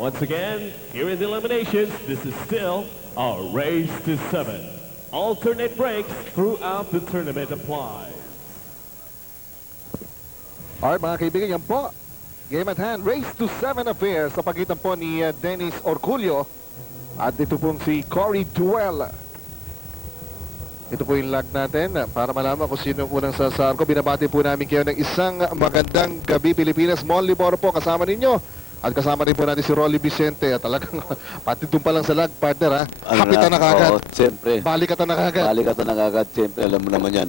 Once again, here in the eliminations, this is still a race to 7. Alternate breaks throughout the tournament apply. Alright mga kaibigan, yan po. Game at hand, race to 7 affair sa pagitan po ni Dennis Orculio at ito pong si Cory Duel. Ito po yung lag natin para malaman kung sino unang sasar ko. Binabati po namin kayo ng isang magandang gabi Pilipinas. Mon Libor po kasama ninyo. At kasama rin po natin si Rolly Vicente. At talagang pati doon pa lang sa lag, partner ha. Kapitan na kagad. Oo, siyempre. Balikatan na kagad. Balikatan na kagad. Siyempre, alam mo naman yan.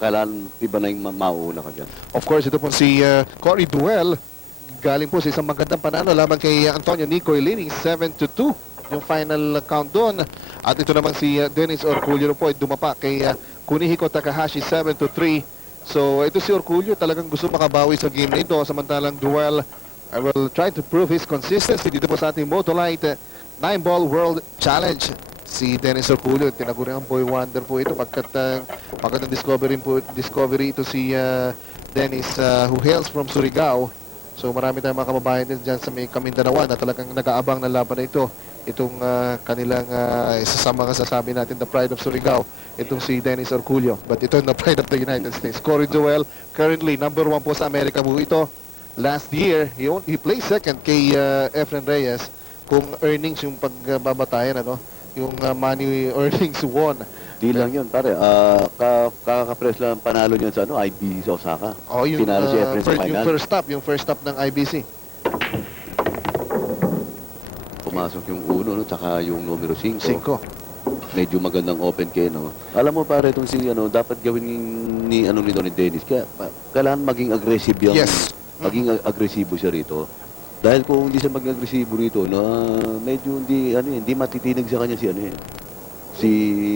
Kailangan iba na yung mauuna ka dyan. Of course, ito po si Cory Duel. Galing po sa isang magandang panalo laban kay Antonio Nicoy leading 7-2 yung final count doon. At ito naman si Dennis Orculio po ay dumapa kay Kunihiko Takahashi 7-3. So ito si Orculio talagang gusto makabawi sa game na ito. Samantalang Duel I will try to prove his consistency dito po sa ating Motolite 9-ball World Challenge. Si Dennis Orculio, tinaguri ang boy wonder po ito pagkat magandang discovery ito si Dennis who hails from Surigao. So marami tayong mga kababayan din dyan sa may Kamindanawan na talagang nag-aabang ng laban na ito. Itong kanilang isa sa mga sasabi natin, the pride of Surigao, itong si Dennis Orculio. But ito the pride of the United States. Cory Duel, currently number 1 po sa Amerika po ito. Last year, he placed second kay Efren Reyes. Kung earnings yung pagbabatayan, ano, yung money earnings won. Di lang yun, pare. Kakapres lang panalo niyan sa IBC sa Osaka. Oh, yung, Pinalo si Efren sa final. yung first stop ng IBC. Pumasok yung uno, no, tsaka yung numero 5. 5. Medyo magandang open kayo, no. Alam mo, pare, itong si, dapat gawin ni Dennis. Kaya, kailangan maging aggressive yung... Yes. Maging agresibo siya rito. Dahil kung hindi siya maging agresibo rito, medyo hindi matitinig sa kanya si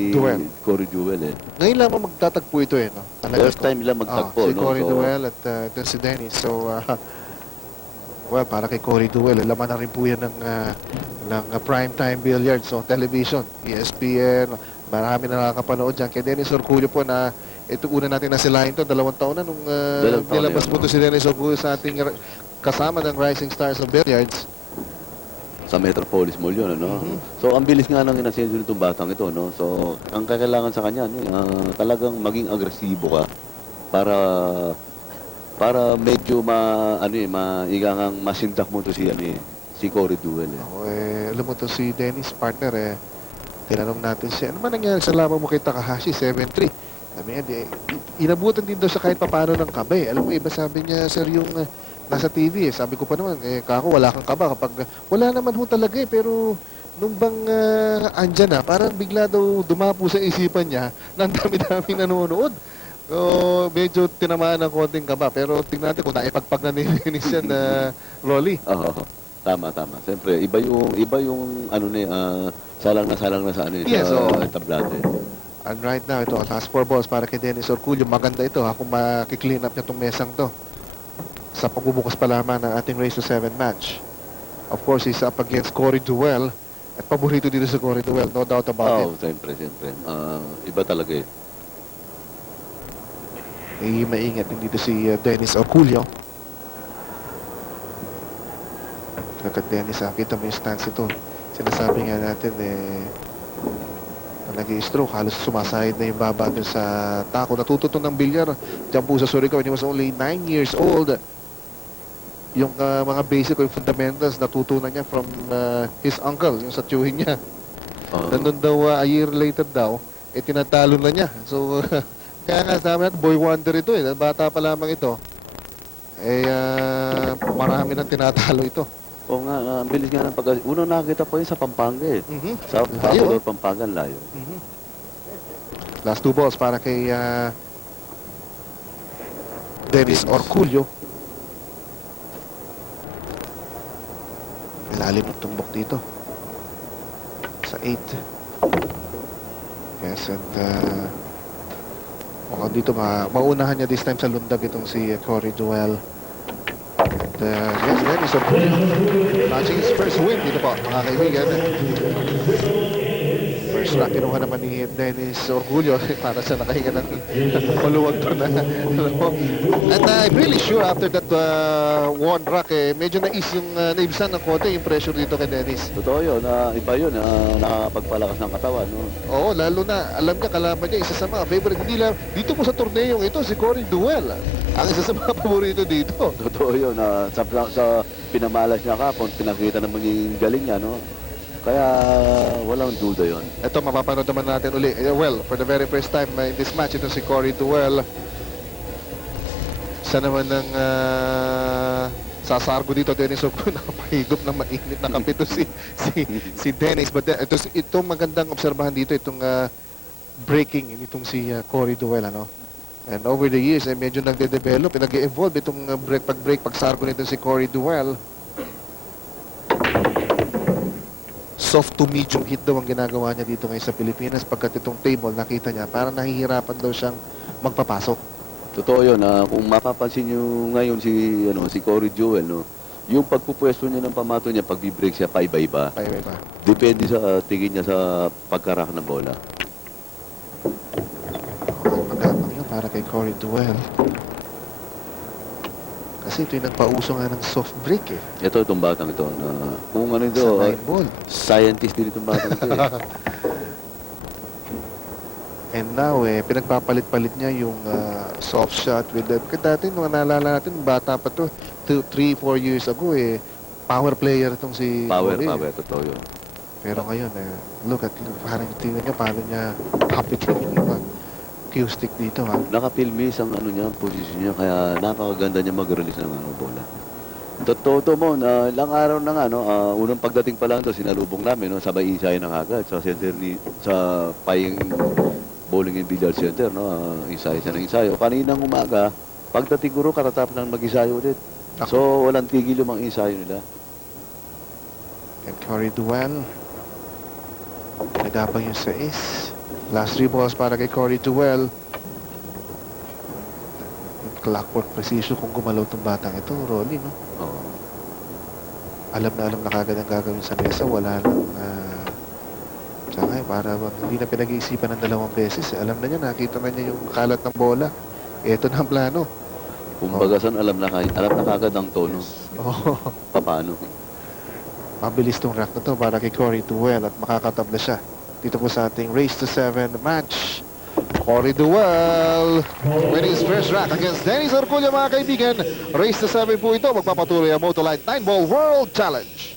Duel. Cory Duel eh. Ngayon lang magtatagpo ito no? First time lang magtagpo, si no? Cory Duel at ito si Dennis. So, well, para kay Cory Duel, laman na rin po yan ng primetime billiards, so television, ESPN, marami na nakakapanood dyan. Kay Dennis Orculio po na ito una natin nasilahin to, 2 taon na nung nilabas po to si Dennis Orculio sa ating kasama ng Rising Stars of Billiards. Sa Metropolis Mall yun, So, ang bilis nga ng inasenso nitong batang ito, no? So, ang kailangan sa kanya, talagang maging agresibo ka para medyo maigangang masindak mo to si Cory Duel eh. Alam mo to si Dennis, partner tinanong natin siya, ano ba nangyari sa laban mo kay Takahashi, 7-3? Sabi niya, inabutan din daw sa kahit papano ng kaba. Alam mo, iba sabi niya, sir, yung nasa TV sabi ko pa naman, kako, wala kang kaba kapag, wala naman ho talaga pero nung bang andyan na, parang bigla daw dumapo sa isipan niya ng dami-daming nanonood. So, medyo tinamaan ng konting kaba. Pero tingnan natin kung naipagpag na nilinis yan na Rolly. Oo. Tama. Siyempre, iba yung salang na sa Yes, sa tablate. And right now, ito, last 4 balls para kay Dennis Orculio. Maganda ito, kung makiklean up niya itong mesang to sa pagbubukas pa lamang ng ating race to 7 match. Of course, he's up against Cory Duel. At paborito dito sa Cory Duel, no doubt about it. Siyempre. Iba talaga eh. Maingat din dito si Dennis Orculio. Kakat Dennis, kita mo yung stance ito. Sinasabi nga natin, nag-i-stroke, halos sumasahid na yung baba dun sa tako. Natuto ng bilyar dyan po sa Surigao when he was only 9 years old. Yung mga basic o yung fundamentals natutunan niya from his uncle, yung sa tiyuhin niya. Nandun daw a year later daw, tinatalo na niya. So, kaya nga sabi natin, boy wonder ito bata pa lamang ito. Marami nang tinatalo ito. Oo nga, ang bilis nga ng Uno nakita ko yun sa Pampanga eh. Sa Pampanga, layo. Last 2 balls para kay Dennis Orculio. Ilalim ng tumbok dito. Sa 8. Yes, and mukhang dito maunahan niya this time sa lundag itong si Cory Duel. Yes, Dennis Orculio notching his first win dito po, mga kaibigan. First rack, kinuha naman ni Dennis Orgullo para sa nakahinga ng maluwag doon na. And I'm really sure after that one rack, medyo naibsan ng konti yung pressure dito kay Dennis. Totoo yun, iba yun, nakapagpalakas ng katawan, no? Oo, lalo na, alam niya, kalaban niya, isa sa mga favorite. Hindi lang, dito po sa torneo ito, si Cory Duel. Ang isa sa mga paborito dito. Totoo yun, sa pinamalas niya kapon, pinakita naman yung galing niya, no? Kaya walang duda yun. Ito, mapapanood naman natin uli. Well, for the very first time in this match, ito si Cory Duel. Siya naman ng sasargo dito, Dennis Orgullo. Nakapahigop ng mainit na kape to si Dennis. But itong magandang obserbahan dito, itong breaking nitong si Cory Duel, ano? And over the years, medyo nagde-develop, nag-evolve itong pagsargo nito si Cory Duel. Soft to medium hit daw ang ginagawa niya dito ngayon sa Pilipinas. Pagkat itong table, nakita niya, parang nahihirapan daw siyang magpapasok. Totoo yun, kung mapapansin nyo ngayon si Cory Duel, no? Yung pagpupwesto niya ng pamato niya, pag break siya, paiba-iba. Paiba-iba. Depende sa tingin niya sa pagkarak ng bola. Magandang yun para kay Cory Duel. Kasi ito yung nagpauso nga ng soft break eh. Ito, itong batang ito, na kung ano ito, Sa 9 ball. scientist din itong batang ito. And now pinagpapalit-palit niya yung soft shot with the... Kasi dati, nung naalala natin, bata pa to, 3-4 years ago power player itong si Power, Cory. totoo yun. Pero ngayon, look at, parang tingnan niya, paano niya hapitin yung cue-stick dito, ha? Nakapilmis ang posisyon niya, kaya napakaganda niya mag-release ng bola. Totoo mo, ilang araw na nga, unang pagdating pa lang to, sinalubong namin, sabay isayo ng agad sa center sa Paying Bowling and Billiard Center, isayo siya ng isayo. Kaninang umaga, pagdating ko katatapos ng mag-isayo ulit. So, walang tigil yung mga isayo nila. And Cory Duel, nagapang yung 6. Last 3 balls para kay Cory Duel. Clockwork precision kung gumalaw itong batang ito, Rolly, no? Oo. Alam na kagad ang gagawin sa mesa. Wala lang. Saka para hindi na pinag-iisipan ng 2 beses. Alam na niya, nakita na niya yung kalat ng bola. Ito na ang plano. Kumbaga saan alam na kagad ang tono. Oh. Paano? Mabilis tong rack na to para kay Cory Duel at makakatabla siya. Dito po sa ating Race to 7 match. Cory Duel winning his first rack against Dennis Orgullo, mga kaibigan. Race to 7 po ito. Magpapatuloy ang Motolite 9-Ball World Challenge.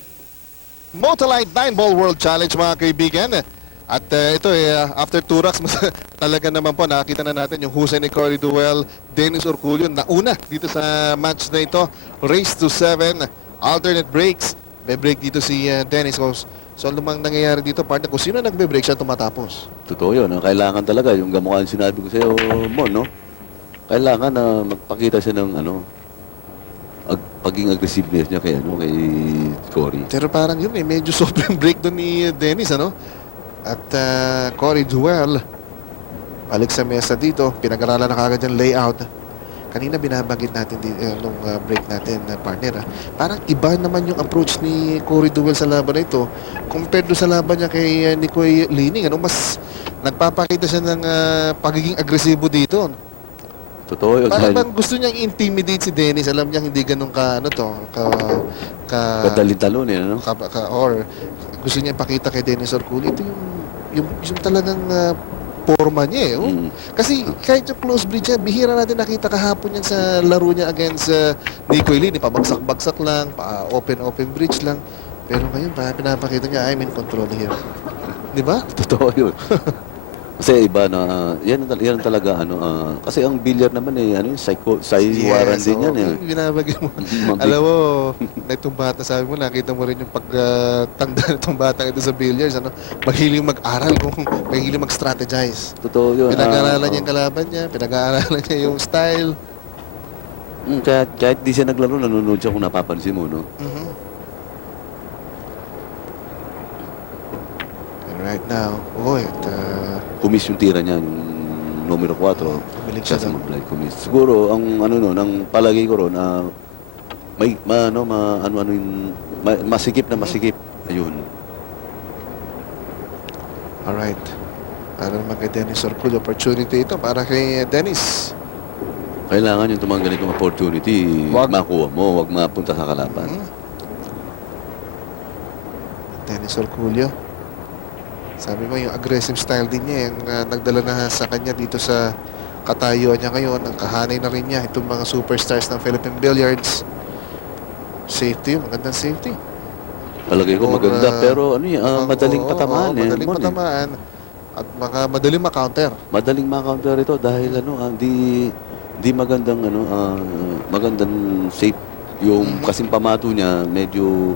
Motolite 9-Ball World Challenge, mga kaibigan. At ito after 2 racks, talaga naman po nakita na natin yung husay ni Cory Duel, Dennis Orgullo nauna dito sa match na ito. Race to 7, alternate breaks. May break dito si Dennis. So, lumang nangyayari dito, partner, kung sino nagbe-break siya tumatapos. Totoo yun. Kailangan talaga, yung gamukha yung sinabi ko sa'yo, no? Kailangan na magpakita siya ng, pagiging aggressiveness niya kay Cory. Pero parang yun, medyo sobrang break doon ni Dennis, ano? At Cory Duel, balik sa mesa dito, pinag-aralan na kagad yung layout. Kanina binabagit natin nung break natin, partner. Parang iba naman yung approach ni Cory Duel sa laban na ito compared do sa laban niya kay Nicoy Lining. Mas nagpapakita siya ng pagiging agresibo dito. Totoo yun. Parang bang gusto niyang intimidate si Dennis. Alam niya hindi ganun Kadaling talunin, or gusto niya ipakita kay Dennis Orgullo. Ito yung talagang forma niya Kasi kahit yung close bridge niya, bihira natin nakita kahapon yan sa laro niya against Nicoy Lining. Pabagsak-bagsak lang, open bridge lang. Pero ngayon, pinapakita niya, I'm in control here. Di ba? Totoo yun. Kasi iba na, yan talaga, kasi ang billiard naman saywaran din yan. Binabagay mo. Alam mo, na itong bata, sabi mo, nakita mo rin yung pagtanda na itong bata ito sa billiards. Maghiling mag-aral, maghiling mag-strategize. Totoo yun. Pinag-aaralan niya yung kalaban niya, pinag-aaralan niya yung style. Kahit di siya naglaro, nanonood siya kung napapansin mo, no? And right now, kumis yung tira niya, yung numero 4. Kumilig siya Sa doon. mag-blind kumis. Siguro, ang ang palagay ko ron, masikip na masikip. Ayun. Alright. Para naman kay Dennis Orculio, opportunity ito para kay Dennis. Kailangan yung tumang ganitong opportunity, Wag. makuha mo, wag mapunta sa kalaban. Dennis Orculio. Sabi mo yung aggressive style din niya, yung nagdala na sa kanya dito sa katayuan niya ngayon. Ang kahanay na rin niya itong mga superstars ng Philippine Billiards. Safety, magandang safety. Palagay ko Or, maganda, pero ano madaling Oo, patamaan oo, madaling Mon, patamaan. At madaling ma-counter. Madaling ma-counter ito dahil di magandang magandang safe yung kasing pamato niya, medyo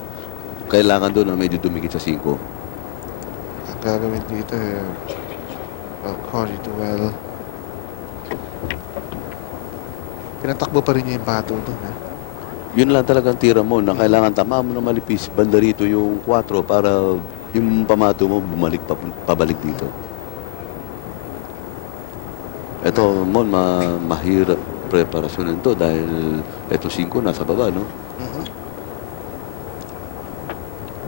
kailangan doon medyo dumikit sa 5. Ang gagawin dito Cory Duel. Pinatakbo pa rin niya yung bato doon. Yun lang talagang tira mo na kailangan tama mo na malipis banda rito yung 4 para yung pamato mo bumalik pabalik dito. Ito, Mon, mahirap preparasyon nito dahil ito 5 nasa baba, no?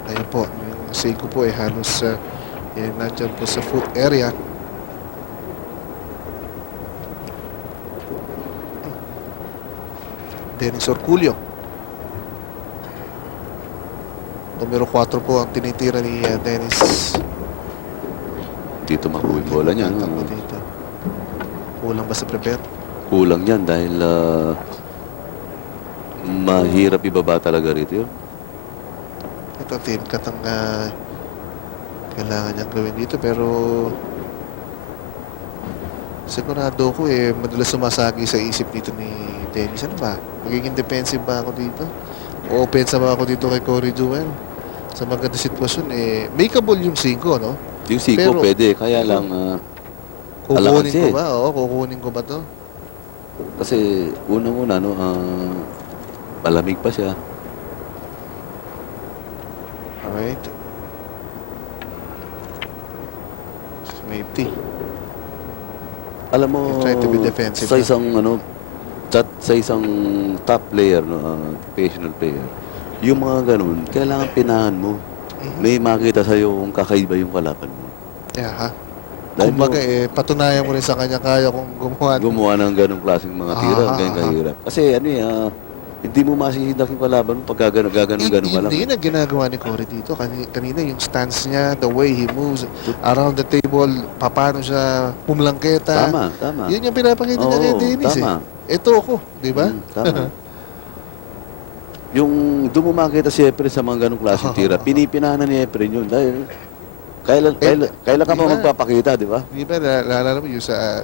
Ayun po, yung 5 po ay halos nandyan po sa foot area. Dennis Orculio. Numero 4 po ang tinitira ni Dennis. Dito makuha yung bola niya, Tatakbo no? dito. Kulang ba sa prepare? Kulang yan dahil mahirap ibaba talaga rito yun. Ito thin cut ang kailangan niyang gawin dito, pero sigurado ko madalas sumasagi sa isip dito ni Dennis. Ano ba? Magiging defensive ba ako dito? O offensive ba ako dito kay Cory Duel? Sa maganda sitwasyon makeable yung 5, no? Yung 5 Pero- pwede, kaya lang Kukunin kasi. ko ba? Oo, kukunin ko ba to? kasi unang-una malamig pa siya. Alright. Safety. Alam mo, You're trying to be defensive sa na. isang sa isang top player, professional player, yung mga ganun, kailangan pinahan mo. May makita sa'yo kung kakaiba yung kalaban mo. Yeah, ha? Dahil Kumbaga, patunayan mo rin sa kanya kaya kung gumawa. gumawa ng ganung klaseng mga tira, Ah, ganyan ah, kahirap. Kasi hindi mo masihidak yung kalaban mo pag gano'n ka lang. Hindi na ginagawa ni Cory dito. Kanina yung stance niya, the way he moves around the table, paano siya pumlangketa. Tama. Yun yung pinapakita niya kay Oo, Dennis tama. Ito ako, di ba? Tama. Yung doon mo makita si Efren sa mga ganung klaseng tira, pinipinahanan ni Efren yun dahil kailan ka pa diba? magpapakita, di ba? Di ba, naalala mo yung sa,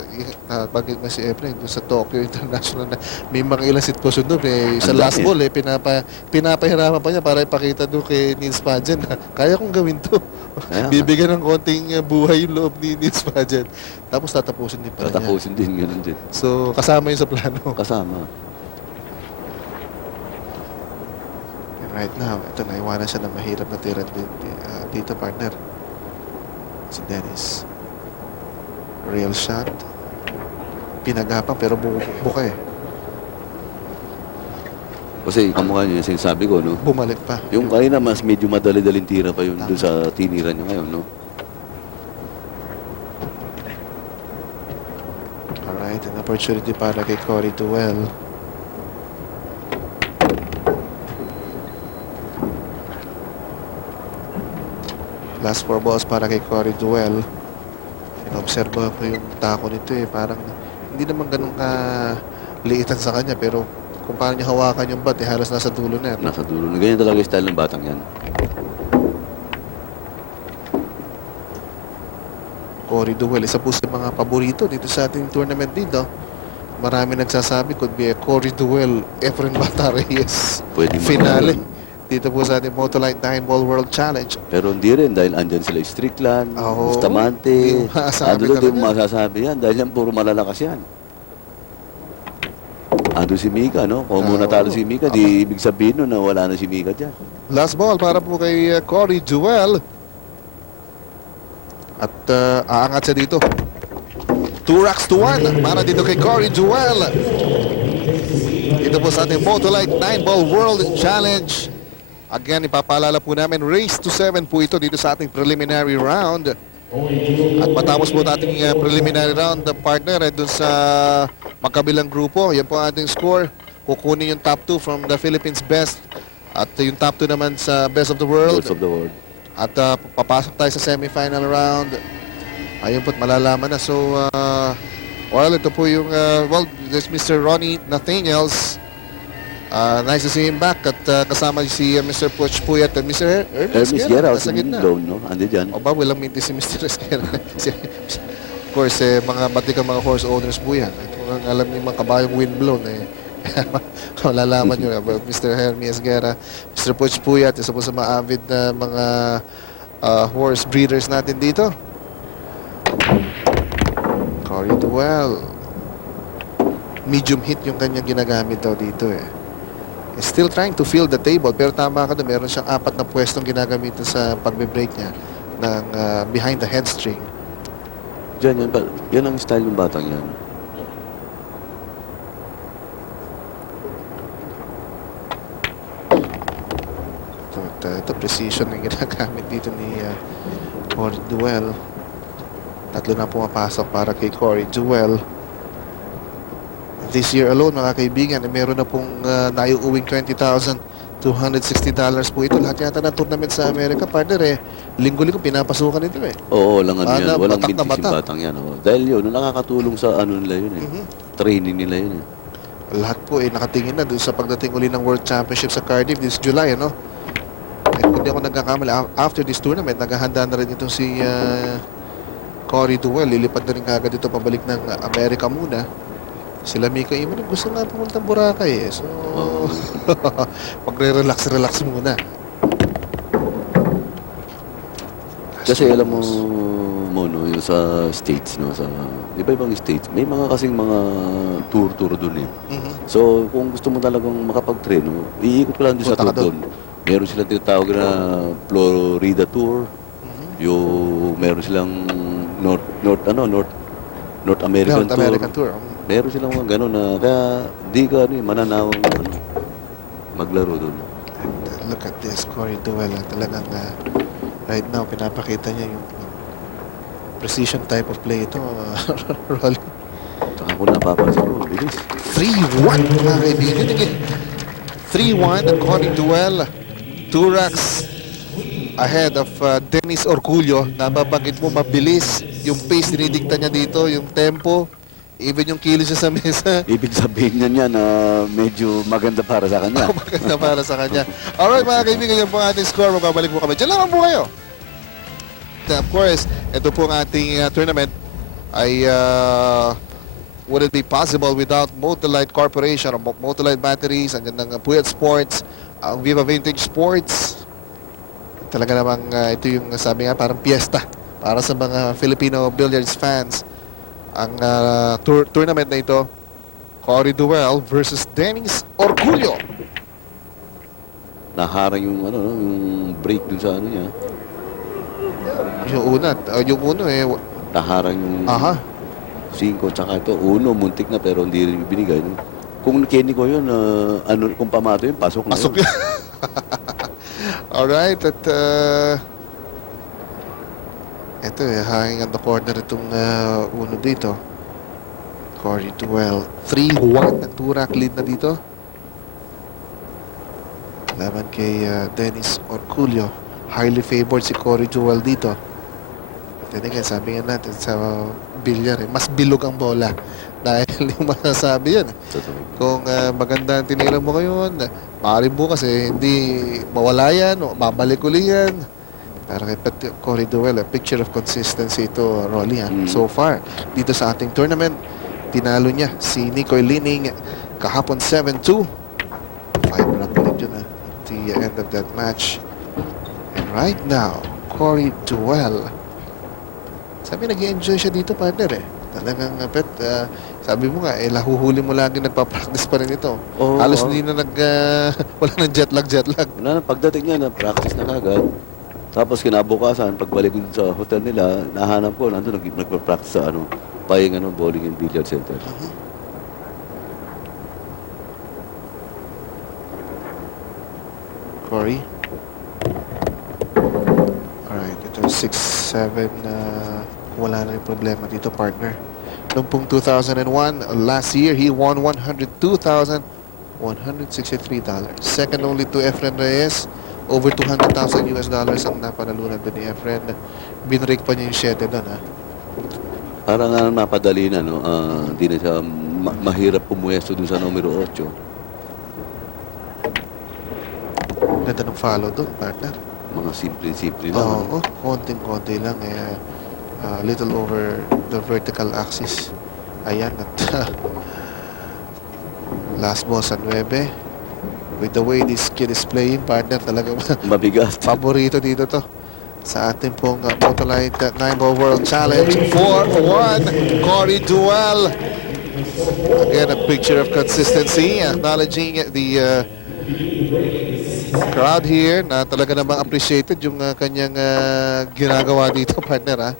bakit mo si Efren, yung sa Tokyo International na may mga ilang sitwasyon doon, sa Ang last dami. ball, pinapahirapan pa niya para ipakita doon kay Nils Pageant na kaya kong gawin to. Kaya nga. Bibigyan ng konting buhay yung loob ni Nils Pageant. Tapos tatapusin din pala niya. Tatapusin din, ganun din. So, kasama yun sa plano. Kasama. And right now, ito, naiwanan siya na mahirap na tira dito, partner. Si Dennis. Real shot. Pinagapang pero buka Kasi kamukha niyo yung sinasabi ko, no? Bumalik pa. Yung kanina mas medyo madali-daling tira pa yun doon sa tinira niya ngayon, no? Alright, an opportunity para kay Cory Duel. Last 4 balls para kay Cory Duel. Inobserba ko yung tako nito parang hindi naman ganun ka liitan sa kanya, pero kung paano niya hawakan yung bat halos nasa dulo na. Nasa dulo. Ganyan talaga yung style ng batang yan. Cory Duel, isa po sa mga paborito dito sa ating tournament dito. Marami nagsasabi could be a Cory Duel, Efren Bata Reyes Pwede finale. mo. Dito po sa ating Motolite 9-Ball World Challenge. Pero hindi rin dahil andyan sila Strickland, Oo. Bustamante. Hindi mo masasabi Hindi mo talaga. masasabi yan dahil yan puro malalakas yan. Ando si Mika, no? Kung muna talo si Mika, di ibig sabihin nun na wala na si Mika dyan. Last ball para po kay Cory Duel. At aangat siya dito. 2 racks to 1 para dito kay Cory Duel. Dito po sa ating Motolite 9-Ball World Challenge. Again, ipapaalala po namin, race to 7 po ito dito sa ating preliminary round. At matapos po nating preliminary round, partner, dun sa magkabilang grupo, yan po ang ating score. Kukunin yung top 2 from the Philippines best at yung top 2 naman sa best of the world. Lords of the world. At papasok tayo sa semi-final round. Ayun po't malalaman na. So, well, ito po yung, well, this Mr. Ronnie Nathaniels. Nice to see him back. At kasama si Mr. Puch Puyat at Mr. Hermes Guerra, nasa gitna. loan, no? Andi dyan. O ba, walang minti si Mr. Esquera. Of course, mga batikang mga horse owners po yan. Kung alam niyo mga kabayong windblown, malalaman nyo about Mr. Hermes Guerra, Mr. Puch Puyat, isa po sa mga avid na mga horse breeders natin dito. Cory Duell. Medium hit yung kanyang ginagamit daw dito Still trying to fill the table, pero tama ka doon, meron siyang 4 na pwestong ginagamitan sa pagbe-break niya ng behind the head string. Diyan, yan ang style ng batang yan. Ito precision na ginagamit dito ni Cory Duell. 3 na pumapasok para kay Cory Duell. This year alone, mga kaibigan, meron na pong naiuwing $20,260 po ito. Lahat yata ng tournament sa Amerika, partner linggo-linggo pinapasukan ito Oo, lang ano yan. Walang batak na bintis yung batak. batang yan. Dahil yun, nakakatulong sa ano nila yun Training nila yun Lahat po nakatingin na doon sa pagdating uli ng World Championship sa Cardiff this July, Kung hindi ako nagkakamali, after this tournament, naghahanda na rin itong si Cory Duell. Lilipad na rin kagad ito pabalik ng Amerika muna. Sila Mika Iman, gusto nga pumunta Boracay So, magre-relax muna. So, Kasi alam mo, no, yung sa States, no, sa iba-ibang States, may mga kasing mga tour doon So, kung gusto mo talagang makapag-train, iikot ka lang doon sa Punta ka tour doon. Meron silang tinatawag na Florida Tour. Yung meron silang North American Tour. Tour. Meron silang mga gano'n na kaya di ka mananawang maglaro doon. Look at this, Cory Duell. Talagang right now, pinapakita niya yung precision type of play ito, Rolly. Saka kung napapansin ko, bilis. 3-1, mga kaibigan. 3-1, Cory Duell. 2 racks ahead of Dennis Orculio. Nababanggit mo, mabilis. Yung pace, dinidikta niya dito, yung tempo. Even yung kilos niya sa mesa. Ibig sabihin niya na medyo maganda para sa kanya. Maganda para sa kanya. Alright mga kaibigan, yan po ang ating score. Magkabalik po kami. Diyan lang po kayo. Of course, ito po ang ating tournament ay would it be possible without Motolite Corporation or Motolite Batteries, andyan ng Puyat Sports, ang Viva Vintage Sports. Talaga namang ito yung sabi nga parang piyesta para sa mga Filipino billiards fans. Ang tournament na ito, Cory Duell versus Dennis Orculio. Naharang yung break dun sa niya. Yung uno Naharang yung 5 tsaka ito. Uno, muntik na pero hindi rin binigay. No? Kung Kenny ko yun, kung pamato yun, pasok na Pasok yun. Alright, at ito hanging on the corner itong uno dito. Cory Duell. 3-1 ang two-rack lead na dito. Laban kay Dennis Orculio. Highly favored si Cory Duell dito. Then again, sabi nga natin sa bilyar, mas bilog ang bola. Dahil yung masasabi yan. Kung maganda ang tinira mo ngayon, maaaring bukas hindi mawala yan o babalik uli yan. Pero kay Cory Duell, a picture of consistency ito, Rolly. So far, dito sa ating tournament, tinalo niya si Nicoy Lining kahapon 7-2. 5-round lead yun at the end of that match. And right now, Cory Duell. Sabi, nag-enjoy siya dito, partner Talagang, sabi mo nga, lahuhuli mo lagi nagpa-practice pa rin ito. Halos hindi na wala nang jet lag. Wala na, pagdating niya na, practice na kagad. Tapos kinabukasan, pagbalik ko sa hotel nila, nahanap ko, nandun nagpa-practice sa Paying bowling and billiard center. Cory. Alright, ito 6-7 na wala na yung problema dito, partner. Noong pong 2001, last year, he won $102,163. Second only to Efren Reyes. Over $200,000 ang napanalunan doon ni Efren. Binrake pa niya yung 7 doon, ha? Para nga mapadali na, no? Hindi na siya mahirap pumuesto dun sa numero 8. Ganda ng follow doon, partner. Mga simple-simple lang. ano? Oo, konting-konti lang. Little over the vertical axis. Ayan. At last ball sa 9. With the way this kid is playing, partner, talagang Mabigat. paborito dito to. Sa ating pong Motolite 9-ball World Challenge. 4-1, Cory Duel. Again, a picture of consistency. Acknowledging the crowd here na talaga namang appreciated yung kanyang ginagawa dito, partner, ha?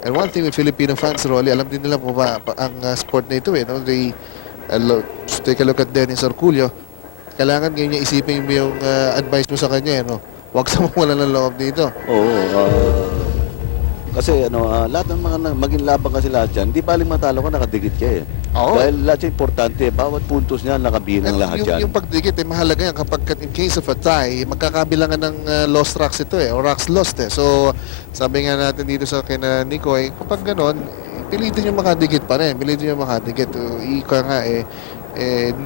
And one thing with Filipino fans, Rolly, alam din nila kung ang sport na ito, no? They, take a look at Dennis Orculio. Kailangan ngayon niya isipin mo yung advice mo sa kanya, no? Huwag sa mawala ng loob dito. Oo. Kasi lahat ng mga maging laban kasi lahat yan, hindi baling matalo ka, nakadikit ka eh. Oo. Dahil lahat yan importante, bawat puntos niya nakabilang lahat yan. Yung pagdikit, mahalaga yan kapag in case of a tie, magkakabilangan ng lost rocks ito eh, or rocks lost eh. So, sabi nga natin dito sa kina Nicoy, kapag ganon, pilitin yung makadikit pa rin. Pilitin yung makadikit. Ika nga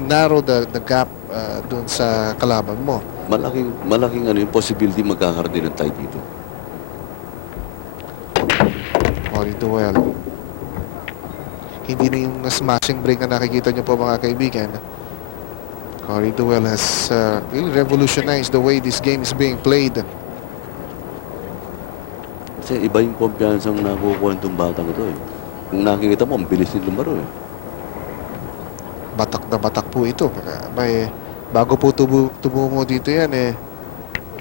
narrow the gap dun sa kalaban mo. Malaking yung possibility magkakaroon din ng tie dito. Cory Duel. Hindi na yung smashing break na nakikita nyo po, mga kaibigan. Cory Duel has really revolutionized the way this game is being played. Kasi iba yung kumpiyansang nakukuha itong batang ito eh. Kung nakikita mo, ang bilis din lumaro eh. Batak na batak po ito. Bago po tumungo dito yan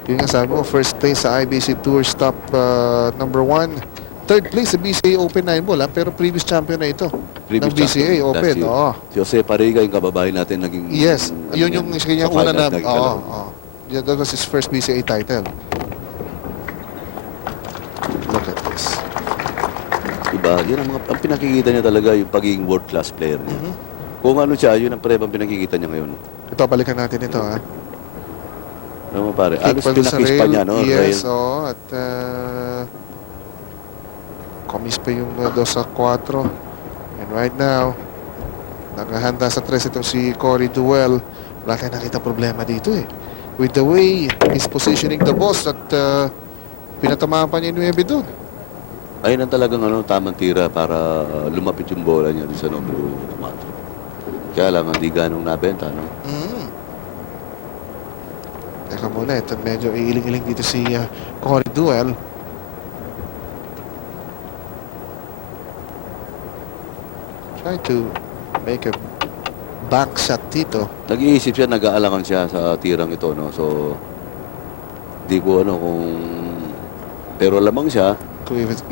yun nga sabi mo, first place sa IBC Tour Stop number 1. Third place sa BCA Open 9 ball, pero previous champion na ito ng BCA Open. Oo. Si Jose Pariga, yung kababae natin, naging... Yes, yun yung kanyang una na... Oo. Yeah, that was his first BCA title. Look at this. Diba? Yan ang pinakikita niya talaga, yung pagiging world-class player niya. Kung ano siya, yun ang prebang pinakikita niya ngayon. Ito, balikan natin ito, ha? Ano mo pare? Kick Alos pa doon sa pinakis pa rail. niya, no? Yes, Rail. at komis pa yung 2 sa 4. And right now, nakahanda sa 3 itong si Cory Duel. Wala tayong nakita problema dito eh. With the way he's positioning the boss at pinatamaan pa niya yung 9 doon. Ayun ang talagang tamang tira para lumapit yung bola niya doon sa numero 4. Kaya lang, hindi ganong nabenta, no? Teka muna, ito medyo iiling-iling dito si Cory Duel. Try to make a back shot dito. Nag-iisip siya, nag-aalangan siya sa tirang ito, no? So, di ko kung... Pero lamang siya.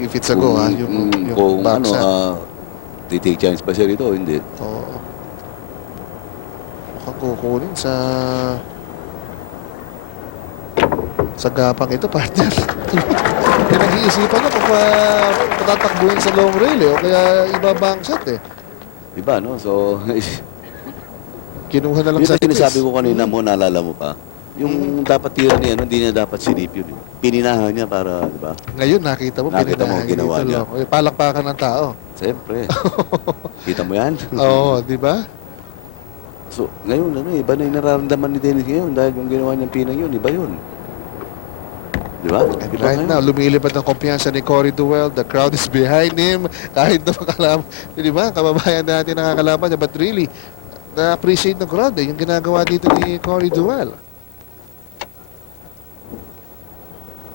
If it's a go, ha? Yung kung back shot. titake chance pa siya rito, hindi. Oo. Mukhang kukunin sa gapang ito, partner. Pinag-iisipan na kung patatakbuhin sa long rail o kaya ibabang shot Diba, no? So, kinuha na lang yun sa ang sinasabi ko kanina mo, naalala mo pa. Yung dapat tira niya, hindi niya dapat sinip yun. Pininahan niya para, diba? Ngayon, nakita mo, pininahan ginawa niya. Palakpakan ng tao. Siyempre. Kita mo yan? Oo, di ba? So, ngayon, iba na yung nararamdaman ni Dennis ngayon dahil yung ginawa niyang pinang yun, iba yun. Di ba? And right now, lumilipad ang kumpiyansa ni Cory Duel. The crowd is behind him. Kahit na makalaban, di ba? Kababayan natin nakakalaban niya. But really, na-appreciate ng crowd yung ginagawa dito ni Cory Duel.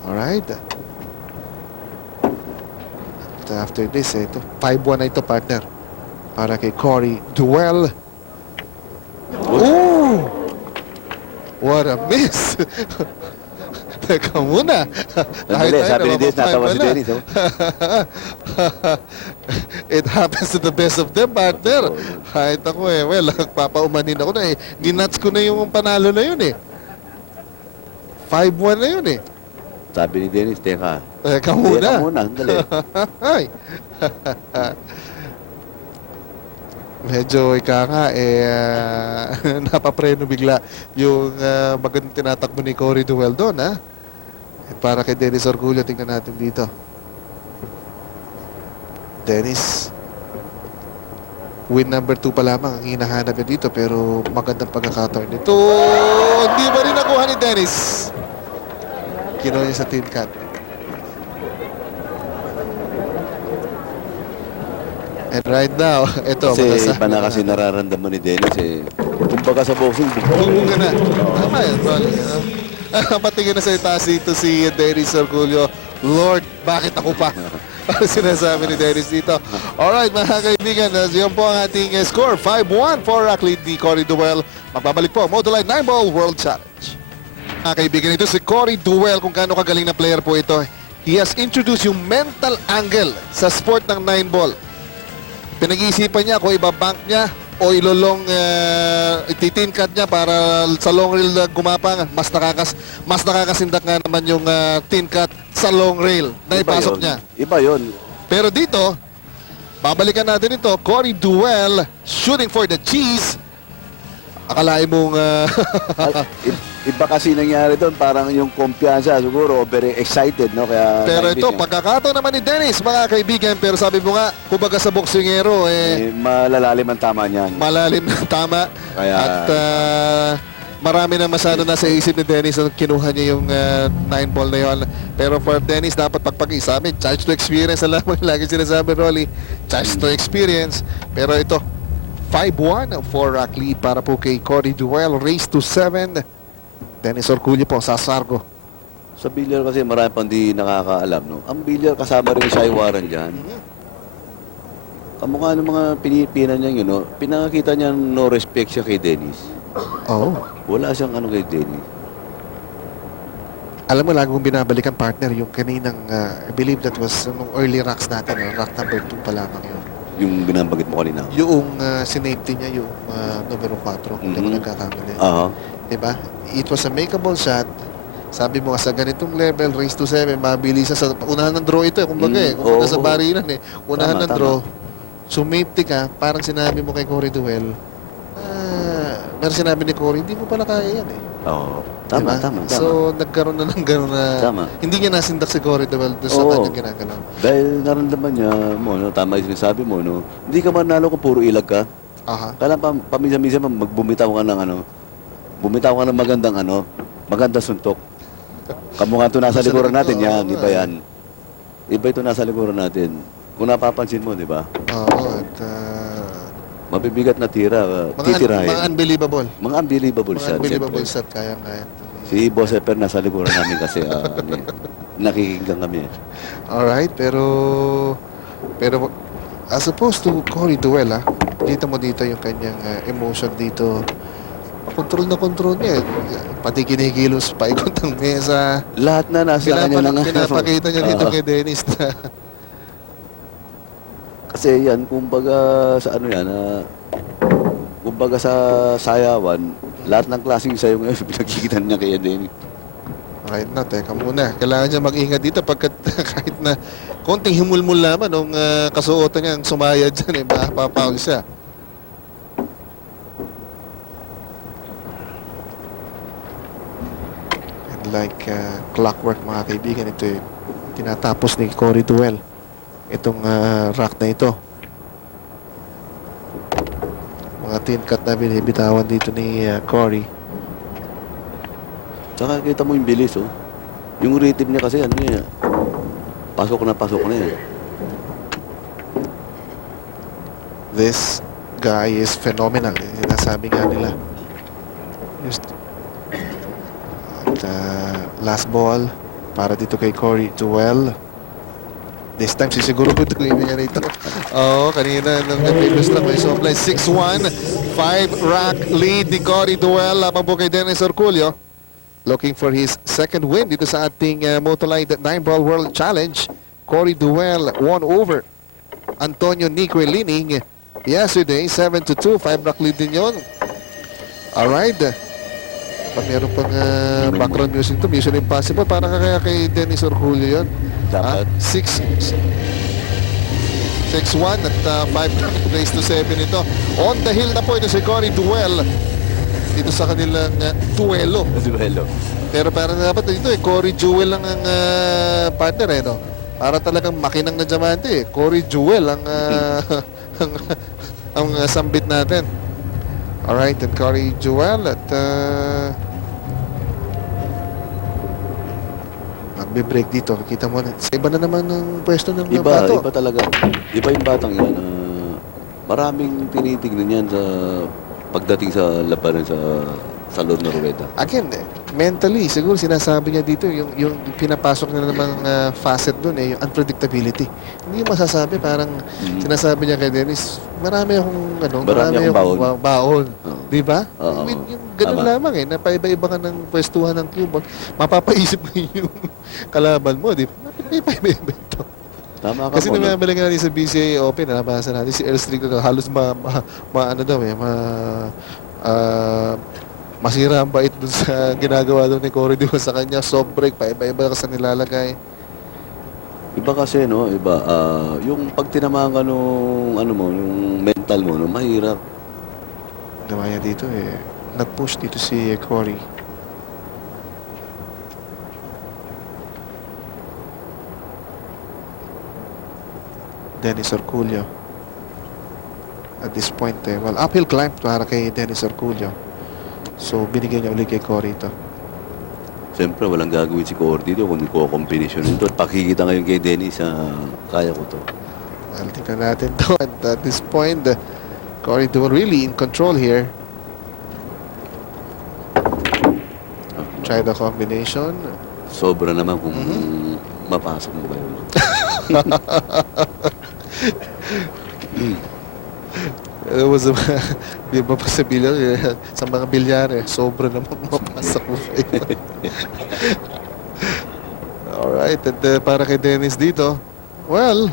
Alright. At after this, ito, 5-1 na ito, partner. Para kay Cory Duel. Ooh! What a miss! Teka muna. Nandali, sabi ni Dennis, natawa si Dennis. Oh. It happens to the best of them, partner. Kahit ako well, nagpapaumanin ako na Ninats ko na yung panalo na yun 5-1 na yun Sabi ni Dennis, teka. Teka Teka muna. muna, dali. Ay. Medyo napapreno bigla yung magandang tinatakbo ni Cory Duel doon, ha? Para kay Dennis Orgullo, tingnan natin dito. Dennis, win number 2 pa lamang ang hinahanap niya dito, pero magandang pagkakataon nito. Hindi ba rin nakuha ni Dennis? Kinuha niya sa tin cut. And right now, ito, Kasi iba na kasi nararamdaman ni Dennis eh. Kumbaga sa boxing, Bumbong ka na. Tama yun, Rolly. Patingin na sa itaas dito si Dennis Orgullo. Lord, bakit ako pa? Sinasabi ni Dennis dito. Alright, mga kaibigan, yun po ang ating score. 5-1 for lead ni Cory Duel. Magbabalik po, Motoline 9-Ball World Challenge. Mga kaibigan, ito si Cory Duel. Kung gaano kagaling na player po ito. He has introduced yung mental angle sa sport ng 9-Ball. Pinag-iisipan niya kung ibabank niya o ilolong ititinkat niya para sa long rail na gumapang. Mas nakakasindak nga naman yung tin cut sa long rail na ipasok niya. Iba yun. Pero dito, babalikan natin ito. Cory Duel shooting for the cheese. Akalain mong Iba kasi nangyari doon, parang yung kumpiyansa siguro, very excited, no? Kaya pero ito, niya. pagkakataon naman ni Dennis, mga kaibigan. Pero sabi mo nga, kumbaga sa boksingero, malalalim ang tama niyan. malalim na tama. Kaya- At marami na masyado nasa isip ni Dennis na kinuha niya yung 9-ball na yun. Pero for Dennis, dapat pagpag-isabi. Charge to experience na lamang. Lagi sinasabi, Rolly. Charge to experience. Pero ito, 5-1 for lead para po kay Cory Duel. Race to 7. Dennis Orgullo po, sa Sargo. Sa bilyar kasi marami pang di nakakaalam, no? Ang bilyar kasama rin sa iwaran dyan. Kamukha ng mga pinipinan niya yun, no? Pinakita niya no respect siya kay Dennis. Oh. Wala siyang ano kay Dennis. Alam mo, lagi kong binabalikan, partner, yung kaninang, I believe that was nung early rocks natin, rock number 2 pa lamang yun. Yung binabagit mo kanina. Yung sinafety niya, yung numero 4, kung di ba nagkakamali. Oo. Diba? It was a makeable shot. Sabi mo sa ganitong level, race to 7, mabilis sa unahan ng draw ito. Kumbaga kumbaga sa barilan unahan ng draw. Sumafety ka, parang sinabi mo kay Cory Duel, pero sinabi ni Cory, hindi mo pala kaya yan Oo. Tama, diba? tama. So, nagkaroon na ng gano'n na Tama. hindi niya nasindak si Cory Duel doon sa Oo. kanyang ginagalaw. Dahil naramdaman niya mo, no, tama yung sinasabi mo, no? Hindi ka manalo kung puro ilag ka. Aha. Kailan paminsan-minsan magbumitaw ka ng bumitaw ka ng magandang suntok. Kamukha ito nasa likuran natin, yan, iba yan. Iba ito nasa likuran natin. Kung napapansin mo, di ba? Oo, at Mabibigat na titirahin. mga unbelievable. Mga unbelievable Mga shot, unbelievable siyempre. shot, kaya. Si Boss Eper nasa likuran namin kasi nakikinggan kami. Alright, pero as opposed to Cory Duel, kita mo dito yung kanyang emotion dito. Control na control niya. Pati kinikilos pa ikot ang mesa. Lahat na nasa kanya na nga. Pinapakita niya dito Oo. kay Dennis na Kasi yan, kumbaga sa ano yan, kumbaga sa sayawan, lahat ng klaseng sayo ngayon, pinagkikitan niya kay Dennis. right na, teka muna. Kailangan niya mag-ingat dito pagkat kahit na konting himulmul naman nung kasuotan niya ang sumaya dyan, mapapaul siya. And like clockwork, mga kaibigan, ito yung tinatapos ni Cory Duel. Itong rack na ito. Mga tin cut na binibitawan dito ni Cory. Tsaka kita mo yung bilis, oh. Yung rhythm niya kasi, ano niya, pasok na yan. This guy is phenomenal. Sinasabi nga nila. Just, at, last ball para dito kay Cory Duel. This time, sisiguro ko tuloy niya rito. Oo, kanina nung previous lang may supply. 6-1, 5-rack lead ni Cory Duel. Labang po kay Dennis Orgullo. Looking for his second win dito sa ating Motoline 9-Ball World Challenge. Cory Duel won over Antonio Nico Lining yesterday, 7-2, 5-rack lead din yun. Alright. Pag meron pang May- background music to, Mission Impossible. Parang kaya kay Dennis Orculio yun. Dapat. 6-1 at 5 race to 7 ito. On the hill na po ito si Cory Duel dito sa kanilang duelo. Duelo. Pero parang dapat dito Cory Jewel lang ang partner no? Para talagang makinang na diamante Cory Jewel ang ang sambit natin. Alright, and Cory Jewel at magbe-break dito. Kita mo na. Sa iba na naman ng pwesto ng bato. Iba talaga. Iba yung batang yan. Maraming tinitignan yan sa pagdating sa labanan sa Lord na Rueda. Again, mentally, siguro sinasabi niya dito, yung pinapasok na namang facet doon yung unpredictability. Hindi yung masasabi, parang sinasabi niya kay Dennis, marami akong Marami akong baon. Oo. Di ba? Oo. Yung ganun Tama. lamang na paiba-iba ka ng pwestuhan ng cube. Mapapaisip mo yung kalaban mo, di ba? Paiba-iba ito. Tama ka Kasi po. nung natin sa BCA Open, nabasa natin si El Strico halos masira ang bait dun sa ginagawa doon ni Cory Duel sa kanya. Soft break, paiba-iba ka sa nilalagay. Iba kasi, no? Iba. Yung pag tinamaan ka nung, yung mental mo, no? Mahirap. Namaya dito nag-push dito si Cory. Dennis Orculio. At this point, uphill climb para kay Dennis Orculio. So, binigyan niya ulit kay Cory ito. Siyempre, walang gagawin si Cory dito kung ko-combination nito. At pakikita ngayon kay Dennis, kaya ko to. Well, tingnan natin to. At this point, Cory Duel really in control here. Try the combination. Sobra naman kung mapasok mo ba yun. It was di ba pa sa bilyar sa mga bilyar sobra naman mapasok mo. Alright, at para kay Dennis dito, well,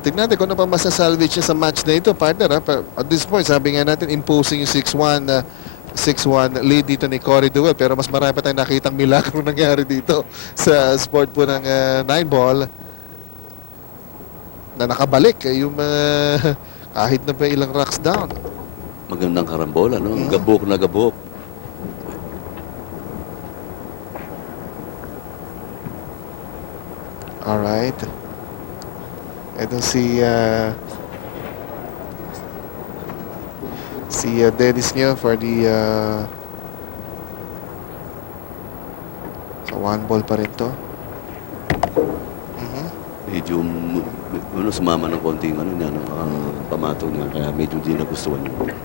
tignan natin kung ano pa masasalvage niya sa match na ito, partner. At this point, sabi nga natin, imposing yung 6-1 lead dito ni Cory Duel. Pero mas marami pa tayong nakitang milagro nangyari dito sa sport po ng 9-ball na nakabalik yung kahit na pa ilang rocks down. Magandang karambola, no? Gabok na gabok. Alright. Ito si Dennis niya for the so 1 ball pa rin to. Medyo, sumama ng konting, niya, pamatong niya. Kaya medyo di nagustuhan niya.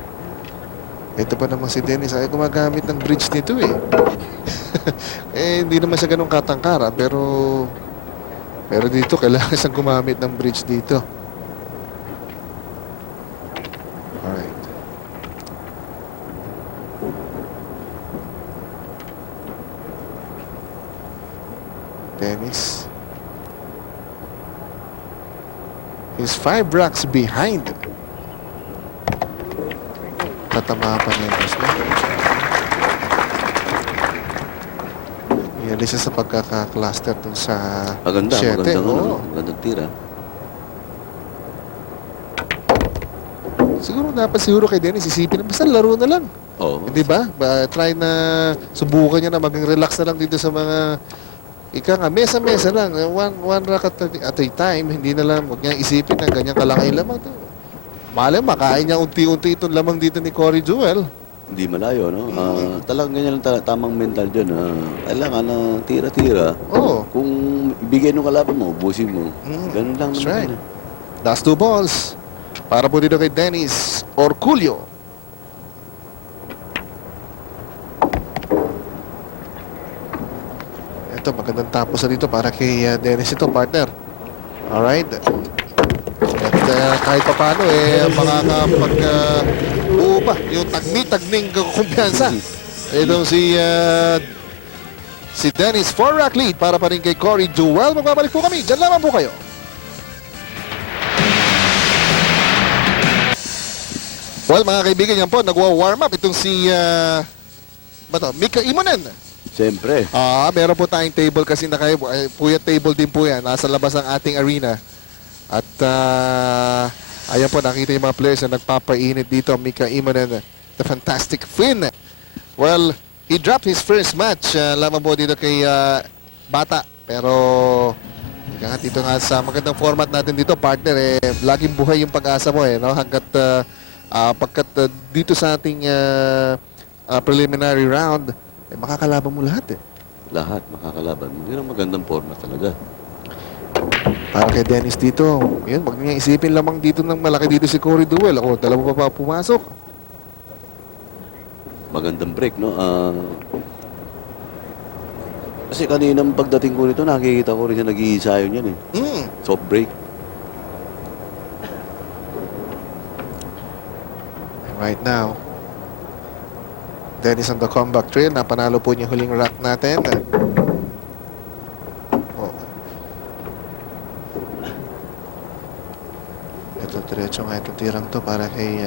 Ito pa naman si Dennis ay gumagamit ng bridge nito hindi naman siya ganun katangkara pero dito kailangan siyang gumamit ng bridge dito. Alright. Dennis. He's 5 racks behind. Tatama pa niya boss na. Yan siya sa pagkaka-cluster dun sa Maganda, 7. magandang tira. Siguro kay Dennis isipin na basta laro na lang. Oo. Hindi ba? Try na subukan niya na maging relax na lang dito sa mga mesa-mesa lang. One rack at a time. Hindi na lang, huwag niya isipin na ganyan kalaki lamang to. Malay, makain niya unti-unti itong lamang dito ni Cory Duel. Hindi malayo, no? Talagang ganyan lang tamang mental dyan. Kailangan na tira-tira. Oo. Kung ibigay nung kalaban mo, ubusin mo. Ganun lang That's naman. right. That's 2 balls. Para po dito kay Dennis Orculio. Ito, magandang tapos na dito para kay Dennis ito, partner. Alright. At kahit pa paano, makakapag pa yung tagni-tagning kumpiyansa. Itong si Dennis 4-rack lead para pa rin kay Cory Duel. Magbabalik po kami. Diyan lamang po kayo. Well, mga kaibigan, yan po, nagwa-warm up itong si ba to? Mika Imonen. Siyempre. Meron po tayong table kasi Puyat table din po yan. Nasa labas ng ating arena. At ayan po, nakita yung mga players na nagpapainit dito. Mika Imonen, the fantastic Finn. Well, he dropped his first match laban po dito kay Bata. Pero dito nga sa magandang format natin dito, partner, laging buhay yung pag-asa mo, no? Pagkat dito sa ating preliminary round, makakalaban mo lahat, Lahat makakalaban. Yun ang magandang forma talaga. Para kay Dennis dito, yun, wag niya isipin lamang dito ng malaki dito si Cory Duel. Ako, dalawa pa pumasok. Magandang break, no? Kasi kaninang pagdating ko nito, nakikita ko rin siya nag-iisayo niyan, Soft break. And right now, Dennis on the comeback trail. Napanalo po niya huling rack natin. Ito, diretso nga itong tirang to para kay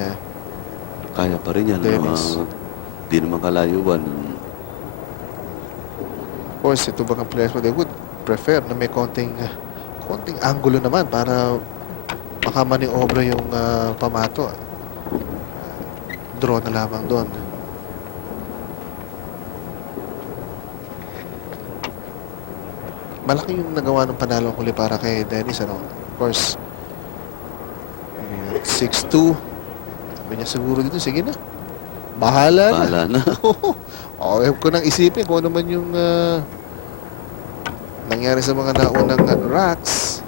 Kaya pa rin yan. Dennis. Di naman kalayuan. Of course, ito bang players mo, they would prefer na may konting angulo naman para makamaniobra yung pamato. Draw na lamang doon. Malaki yung nagawa ng panalo huli para kay Dennis. Of course, 6-2. Sabi niya siguro dito, sige na. Bahala na. Bahala na. Huwag ko nang isipin kung ano man yung nangyari sa mga naunang racks.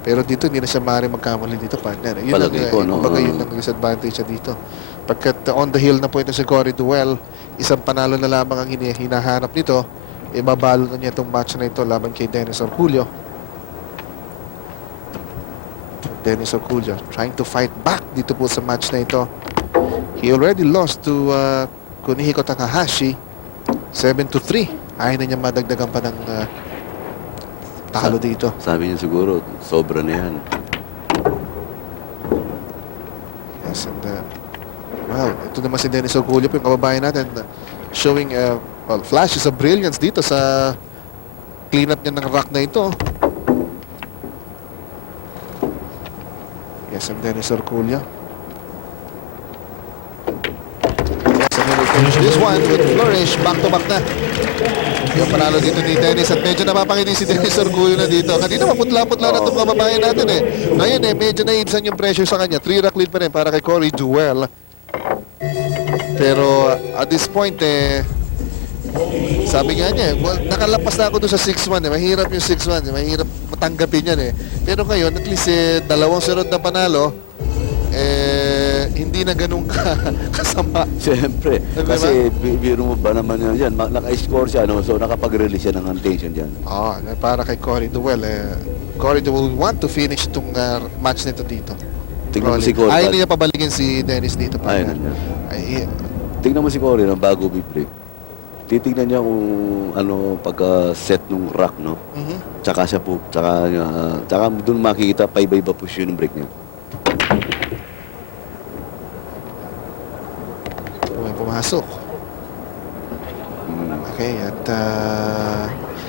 Pero dito, hindi na siya maaari magkamali dito, partner. Yun Palagay ko, no? Kumbaga, yun ang disadvantage siya dito. Pagkat on the hill na po ito si Cory Duel, isang panalo na lamang ang hinahanap nito. Ibabalo na niya itong match na ito laban kay Dennis Orculio. Dennis Orculio trying to fight back dito po sa match na ito. He already lost to Kunihiko Takahashi 7-3. Ayaw na niya madagdagan pa ng talo dito. Sabi niya siguro, sobra na yan. Yes, and well, ito naman si Dennis Orculio po, yung kababayan natin, showing flashes of brilliance dito sa cleanup niya ng rack na ito. Yes, and Dennis Orculio. This one with flourish, back-to-back na. Yung panalo dito ni Dennis at medyo napapangiti si Dennis Orculio na dito. Kanina maputla-putla na itong kababayan natin Ngayon medyo naibsan yung pressure sa kanya. 3 rack lead pa rin para kay Cory Duel. Pero at this point sabi nga niya, well, nakalapas na ako doon sa 6-1 Mahirap yung 6-1 Mahirap matanggapin yan Pero ngayon, at least dalawang sunod na panalo, hindi na ganun kasama. Siyempre. Diba? Kasi biro mo ba naman yan? Naka-score siya, no? So nakapag-release siya ng attention dyan. Para kay Cory Duel. Cory Duel want to finish itong match nito dito. Tingnan mo si Cory. Ayaw niya pabalikin si Dennis dito. Tingnan mo si Cory bago break. Titignan niya kung pagka-set nung rack, no? Tsaka siya po, tsaka doon makikita pa iba-iba position ng break niya. Pumasok. Okay, at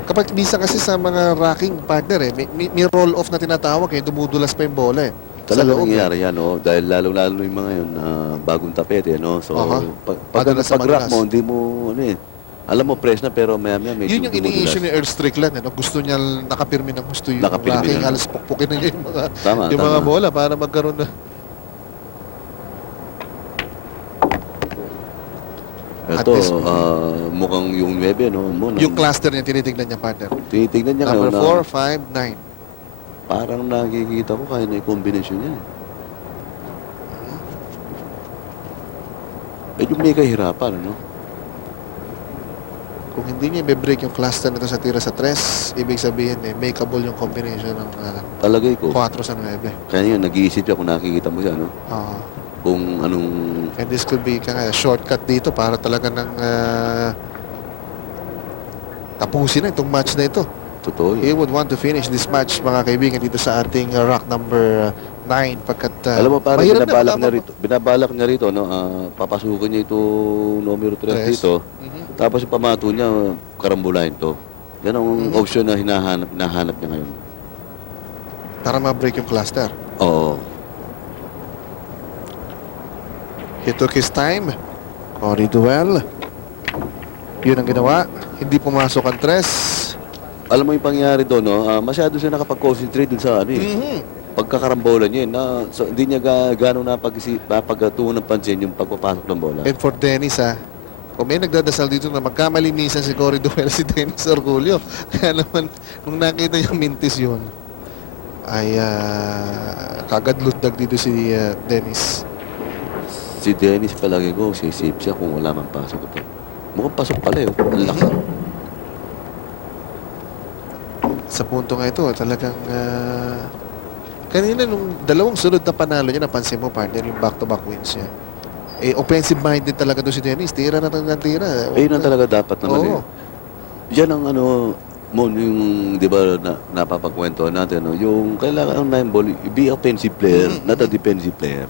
kapag minsan kasi sa mga racking partner may roll off na tinatawag dumudulas pa yung bola Talaga loob, nangyayari yan, no? Dahil lalo-lalo yung mga yun, bagong tapete, no? So, pag madulas. rack mo, hindi mo, alam mo, fresh na, pero maya-maya medyo yun yung ini-issue ni Earl Strickland, Gusto niya nakapirmi ng gusto yung racking, halos pukpukin na niya yung mga bola para magkaroon na. Ito, mukhang yung 9, no? Yung cluster niya, tinitignan niya, partner. Tinitignan niya Number ngayon 4, 5, 9. Parang nakikita ko kaya na yung combination niya. Medyo may kahirapan, no? Kung hindi niya i-break yung cluster nito sa tira sa 3, ibig sabihin makeable yung combination ng Palagay ko. 4 sa 9. Kaya yun, nag-iisip siya kung nakikita mo siya, no? Kung anong... And this could be a shortcut dito para talaga ng tapusin na itong match na ito. Totoo He yun. would want to finish this match, mga kaibigan, dito sa ating rack number 9 pagkat Alam mo, parang mahirap binabalak niya rito, no, papasukin niya ito numero 3 Tres. dito. Mhm. Tapos yung pamato niya, karambulahin to. Yan ang option na hinahanap niya ngayon. Para ma-break yung cluster. Oo. He took his time. Cory Duel. Yun ang ginawa. Hindi pumasok ang tres. Alam mo yung pangyayari doon, no? Masyado siya nakapag-concentrate dun sa ano eh. Mhm. Pagkakarambola niya, hindi niya gano'ng napagtuunan ng pansin yung pagpapasok ng bola. And for Dennis, kung may nagdadasal dito na magkamalinisan si Cory Duel, si Dennis Orgulio. Kaya naman, nung nakita niya mintis yun, ay kagadlutdag dito si Dennis. Si Dennis palagi ko, sisip siya kung wala mang pasok ito. Mukhang pasok pala yun. Ang laki. Sa punto nga ito, talagang kanina nung dalawang sunod na panalo niya, napansin mo, partner, yung back-to-back wins niya. Offensive-minded talaga doon si Dennis. Tira na tira. Ayun ang talaga dapat naman Oo. eh. Yan ang ano, Mon, yung, di ba, napapagkwentuhan natin, no? Yung kailangan ng 9 ball, be offensive player, not a defensive player.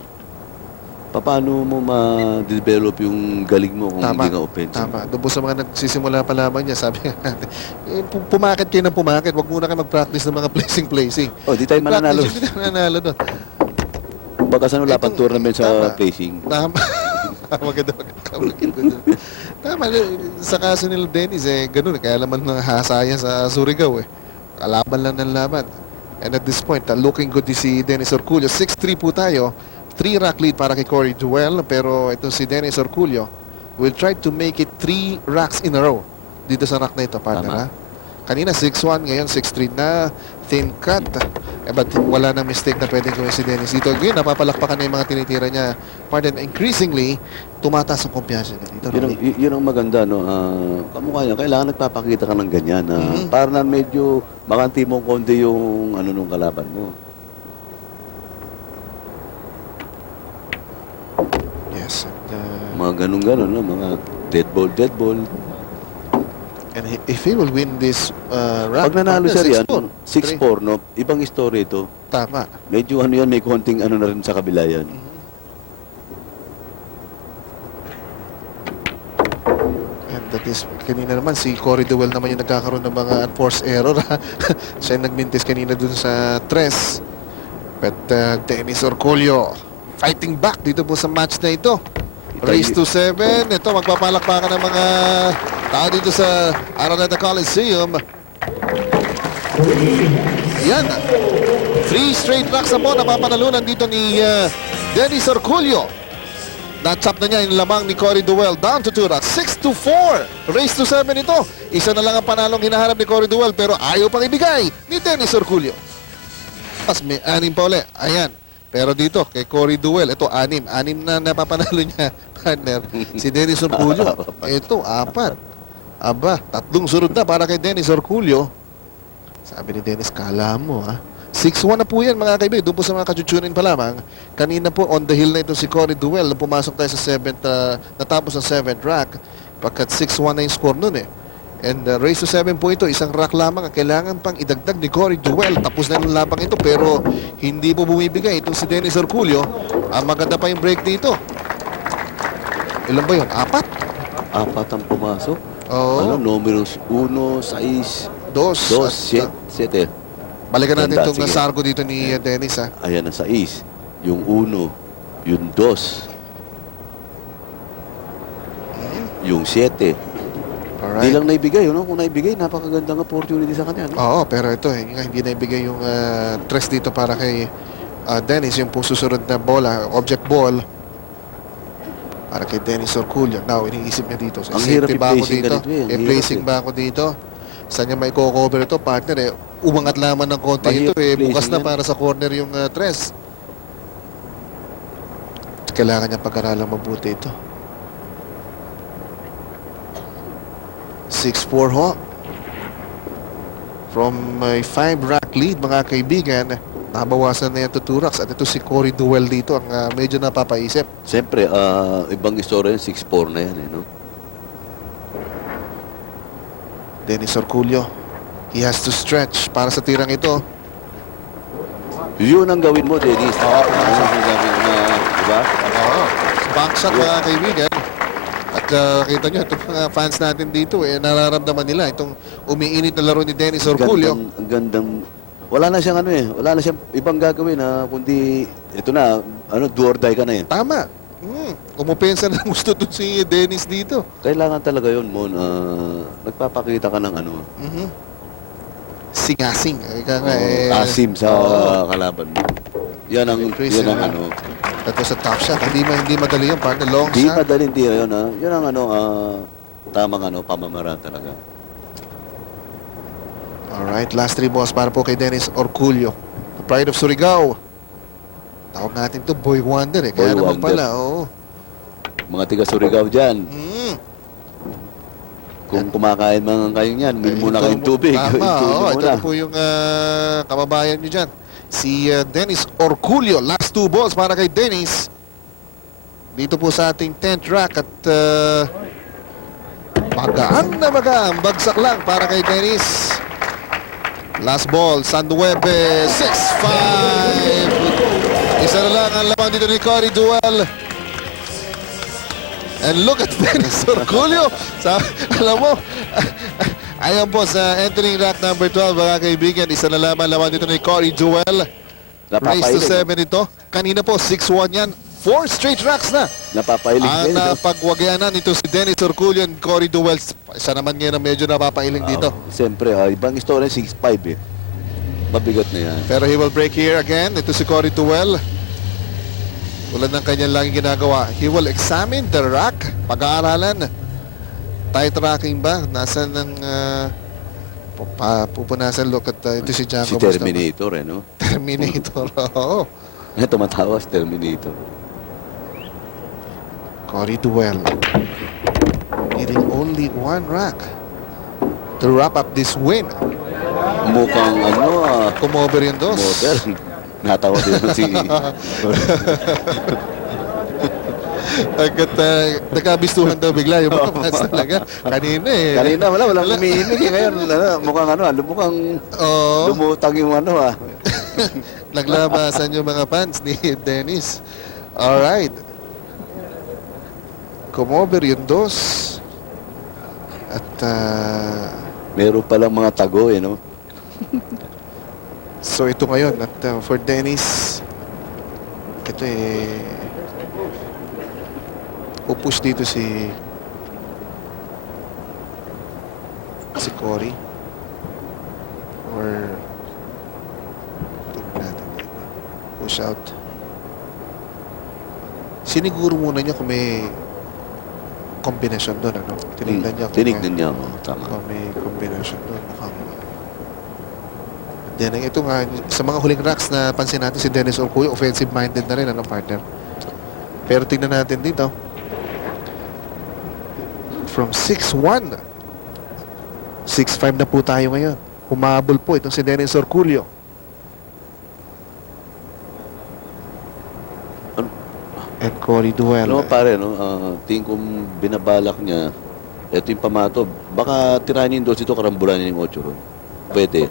Paano mo ma-develop yung galing mo kung hindi ka offensive? Tama. Doon po sa mga nagsisimula pa lamang niya, sabi nga natin, pumakit kayo ng pumakit. Huwag muna kayo mag-practice ng mga placing. Oh, di tayo mananalo. Hindi tayo mananalo doon. Baka sa wala pang Itong- tournament sa tama. placing. Tama. Maganda. Tama. Sa kaso nila Dennis, ganun. Kaya naman nahasaya sa Surigao. Kalaban lang ng laban. And at this point, looking good si Dennis Orculio. 6-3 po tayo. 3 rack lead para kay Cory Duel. Pero ito si Dennis Orculio will try to make it 3 racks in a row dito sa rack na ito, partner. Tama. Ha? Kanina 6-1, ngayon 6-3 na. Thin cut. But wala na mistake na pwedeng gawin si Dennis dito. Ngayon, napapalakpakan na yung mga tinitira niya. Pardon, increasingly, tumataas ang kumpiyansa niya dito. Yun ang maganda, no? Kamukha niya, kailangan nagpapakita ka ng ganyan. Para na medyo makanti mong konti yung ano nung kalaban mo. Yes. Mga ganun-ganun, no? Mga dead ball. And if he will win this round, Pag nanalo siya yan, 6-4. 6-4, no? Ibang story ito. Tama. Medyo ano yan, may konting ano na rin sa kabila yan. And that is, kanina naman, si Cory Duel naman yung nagkakaroon ng mga unforced error. Siya yung nagmintis kanina dun sa tres. But Dennis Orculio fighting back dito po sa match na ito. Race to 7. Ito, magpapalakpakan ng mga tao dito sa Araneta Coliseum. Yan. 3 straight racks na po napapanalunan dito ni Dennis Orculio. Na-chop na niya yung lamang ni Cory Duel down to 2 racks. 6-4. Race to 7 ito. Isa na lang ang panalong hinaharap ni Cory Duel pero ayaw pang ibigay ni Dennis Orculio. Mas may 6 pa uli. Ayan. Pero dito, kay Cory Duel, ito 6. 6 na napapanalo niya, partner. Si Dennis Orculio. Ito, 4. Aba, 3 sunod na para kay Dennis Orculio. Sabi ni Dennis, kala mo 6-1 na po yan mga kaibigan. Doon po sa mga kachuchunin pa lamang. Kanina po on the hill na ito si Cory Duel. Nung pumasok tayo sa 7th, natapos ang 7th rack. Pagkat 6-1 na yung score nun And race to 7 po ito, isang rack lamang ang kailangan pang idagdag ni Cory Duel. Tapos na yung labang ito pero hindi po bumibigay itong si Dennis Orculio. Maganda pa yung break dito. Ilan ba yun? 4? 4 ang pumasok. Oo. Ano, numeros 1, 6, 2, 7. Balikan natin Ganda, itong sige. sargo dito ni Dennis. Ayan ang 6. Yung 1, yung 2, yung 7. Hindi Alright. lang naibigay, no? Kung naibigay, napakagandang opportunity sa kanya, no? Oo, pero ito hindi na ibigay yung tres dito para kay Dennis, yung po susunod na bola, object ball para kay Dennis Orculio. Now, iniisip niya dito. Ang hirap Safety ba ako i-placing dito? ganito eh. Ang hirap I-placing ba ako dito? Saan niya may cover ito, partner? Umangat lamang ng konti ito. Mahirap i-placing Bukas na yan. para sa corner yung tres. Kailangan niya pag-aralang mabuti ito. 6-4 ho. From a 5-rack lead, mga kaibigan, nabawasan na yan to 2 racks. At ito si Cory Duel dito ang medyo napapaisip. Siyempre, ibang istorya yan, 6-4 na yan, no? Dennis Orculio. He has to stretch para sa tirang ito. Yun ang gawin mo, Dennis. Ano ang gawin na, diba? Oo. Back shot mga kaibigan. At kita nyo, itong mga fans natin dito, nararamdaman nila itong umiinit na laro ni Dennis Orculio. Ang gandang, wala na siyang wala na siyang ibang gagawin kundi, ito na, do or die ka na eh. Tama. Umupensa na gusto to si Dennis dito. Kailangan talaga yun, Mon. Nagpapakita ka ng Singasing. Ika nga, asim sa kalaban mo. Yan ang Ito sa top shot. Hindi madali yun. Partner, long Di shot. madali, hindi yun. Yun ang tamang pamamaraan talaga. Alright, last 3 balls para po kay Dennis Orculio. The pride of Surigao. Tawag natin to Boy Wonder eh. Kaya Boy naman Wonder. pala, oo. Mga tiga Surigao dyan, Mm. kung kumakain mga kayo niyan, may muna kayong tubig. Tama, oo. Ito muna. na po yung kababayan nyo dyan. Si Dennis Orculio. Last 2 balls para kay Dennis. Dito po sa ating 10th rack at magaan na magaan. Bagsak lang para kay Dennis. Last ball, Sanduebe, 6-5. Isa na lang ang laman dito ni Cory Duel. And look at Dennis Orculio. Alam mo, ayan po sa entering rack number 12, mga kaibigan. Isa na laman dito ni Cory Duel. Race to 7 ito. Kanina po, 6-1 yan. 4 straight racks na. Napapailing Ang din. napagwagayanan nito si Dennis Orculio and Cory Duel. Isa naman ngayon na medyo napapailing dito. Siyempre, ibang istorya, 6'5" eh. Mabigat na yan. Pero he will break here again. Ito si Cory Duel. Tulad ng kanyang laging ginagawa. He will examine the rack. Pag-aaralan. Tight racking ba? Nasaan ng pupunasan? Look at ito si Si Jacob. Terminator, no? Terminator. Oo. Tumatawa si Terminator. Cory Duel. Needing only 1 rack to wrap up this win. Mukhang Kumover yung dos. model. Natawa din si... Agad nagkabistuhan daw bigla yung mga fans talaga. Kanina eh. Kanina walang umiinig eh. Ngayon, mukhang Oo. lumutang yung Naglabasan yung mga fans ni Dennis. Alright. Kumover yung dos. At meron palang mga tago eh, no? so ito ngayon. At for Dennis, ito pupush dito si Cory. Or push out. Siniguro muna niya kung may kombinasyon doon, ano? Tinignan niya Tinignan niya, tama. kung may kombinasyon doon. Yan, ito nga, sa mga huling racks na pansin natin si Dennis Orculio, offensive-minded na rin, ano, partner? Pero tingnan natin dito. From 6-1, 6-5 na po tayo ngayon. Humabol po itong si Dennis Orculio. And Cory Duel. Ano pare, no? Tingin kong binabalak niya, ito yung pamato, baka tirahin yung dos ito, karambulan niya yung 8 ron. Pwede.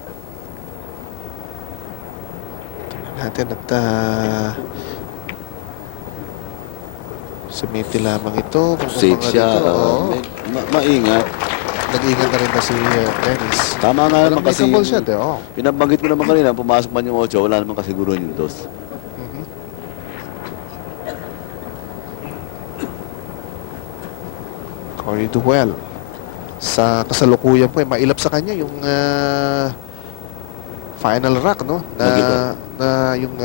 Natin at sumiti lamang ito. Safe siya. Maingat. Nag-ingat na rin na si Dennis. Tama nga naman kasi Make a ball shot, oh. pinabanggit ko naman kanina, pumasok man yung 8, wala naman kasiguruhan yung dos. Cory Duel. Sa kasalukuyan po, mailap sa kanya yung final rack, no? Na yung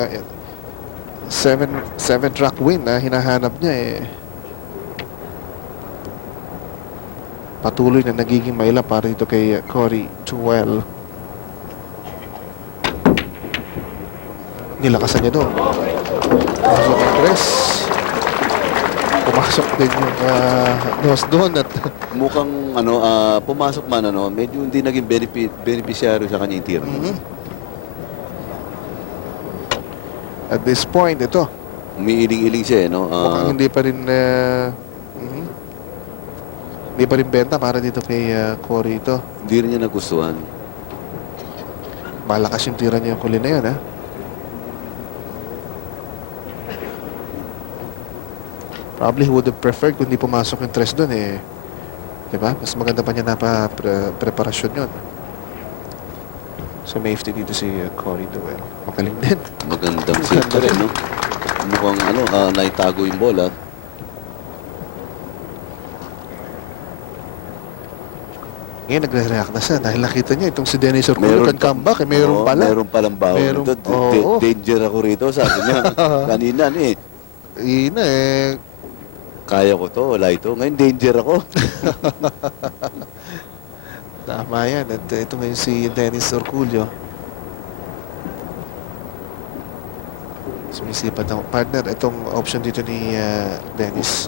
7th rack win na hinahanap niya patuloy na nagiging mailap para dito kay Cory Duel. Nilakasan niya doon. Pumasok ang press. Pumasok din yung nose doon at Mukhang pumasok man medyo hindi naging beneficiary sa kanya yung tira. at this point, ito, Umiiling-iling siya, no? mukhang hindi pa rin hindi pa rin benta para dito kay Cory ito. Hindi rin niya nagustuhan. Malakas yung tira niya yung huli na yun, ha? Probably he would have preferred kung di pumasok yung tres doon, eh. Diba? Mas maganda pa niya na preparasyon yun. So, safety dito si Cory Duel. Magaling din. Magandang save pa rin, no? Mukhang naitago yung bola. Ngayon, nagre-react na siya dahil nakita niya itong si Dennis Orculio can come back. Eh, meron Oo, pala. Meron palang baho Meron- nito. oo. Danger ako rito, sabi niya. Kanina, eh. Ina, eh. Kaya ko to, wala ito. Ngayon, danger ako. Tama yan. At ito ngayon si Dennis Orculio. Sumisipat ng partner. Itong option dito ni Dennis.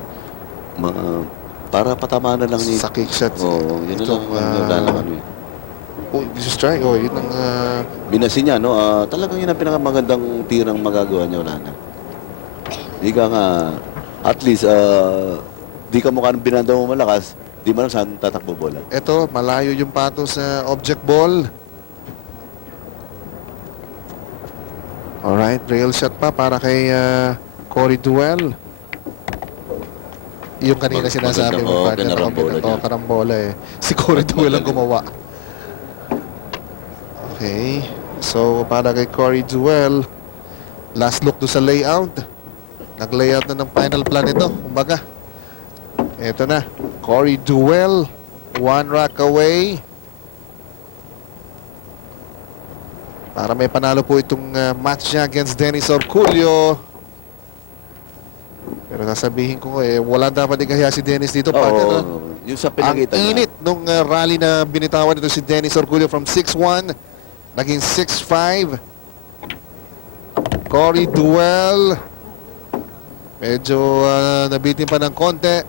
Para patama na lang ni... Sa kick shot. Oo, yun na lang. Itong, Wala lang ano eh. oh, this is try. Oh, yun ang... Binasi niya, no? Talagang yun ang pinakamagandang tirang magagawa niya, wala na. Di ka nga, at least, di ka mukha ng binanda mo malakas, di mo lang saan tatakbo bola. Ito, malayo yung pato sa object ball. Alright, rail shot pa para kay Cory Duel. Yung kanina sinasabi mo, partner. kinarambola niya. Karambola eh. Si Cory Duel ang gumawa. Okay. So, para kay Cory Duel, last look do sa layout. Nag-layout na ng final plan ito. Kumbaga, eto na. Cory Duel, one rack away. Para may panalo po itong match niya against Dennis Orculio. Pero sasabihin ko, wala dapat ikahiya si Dennis dito, partner. Oo, yung sa Ang pinakita niya. init nung rally na binitawan nito si Dennis Orculio from 6-1, naging 6-5. Cory Duel, medyo nabitin pa ng konti.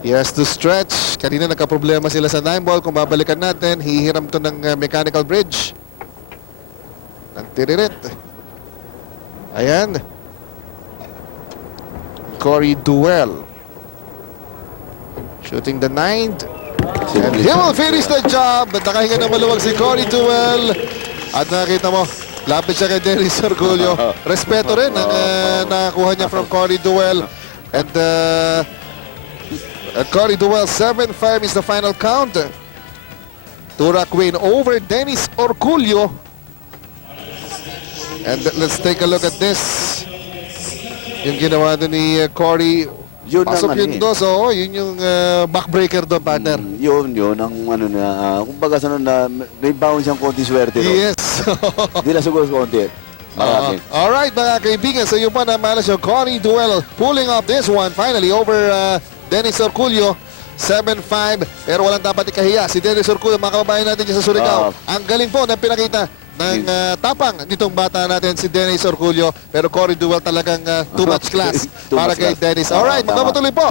He has to stretch. Kanina nagka-problema sila sa 9 ball. Kung babalikan natin, hihiram to ng mechanical bridge. Nagtiririt. Ayan. Cory Duel. Shooting the 9th. And he will finish the job. At nakahinga na maluwag si Cory Duel. At nakita mo, lapit siya kay Dennis Orculio. Respeto rin ang nakakuha niya from Cory Duel. And Cory Duel, 7-5 is the final count. Turak win over Dennis Orculio. And let's take a look at this. Yung ginawa doon ni Cory. Yun ang Pasok ano yun eh. doon. So, yun yung backbreaker doon, partner. Yun, ang ano na, kumbaga sa na, may baon siyang konti swerte. No? Yes. Hindi na siguro konti. Marami. Alright, mga kaibigan. So, yung pa na malas yung Cory Duel pulling off this one finally over Dennis Orculio. 7-5. Pero walang dapat ikahiya. Si Dennis Orculio, mga kababayan natin dyan sa Surigao. Ang galing po na pinakita ng tapang nitong bata natin si Dennis Orculio. Pero Cory Duel talagang too much class Too para much kay class. Dennis. Alright, Tama. magpapatuloy po.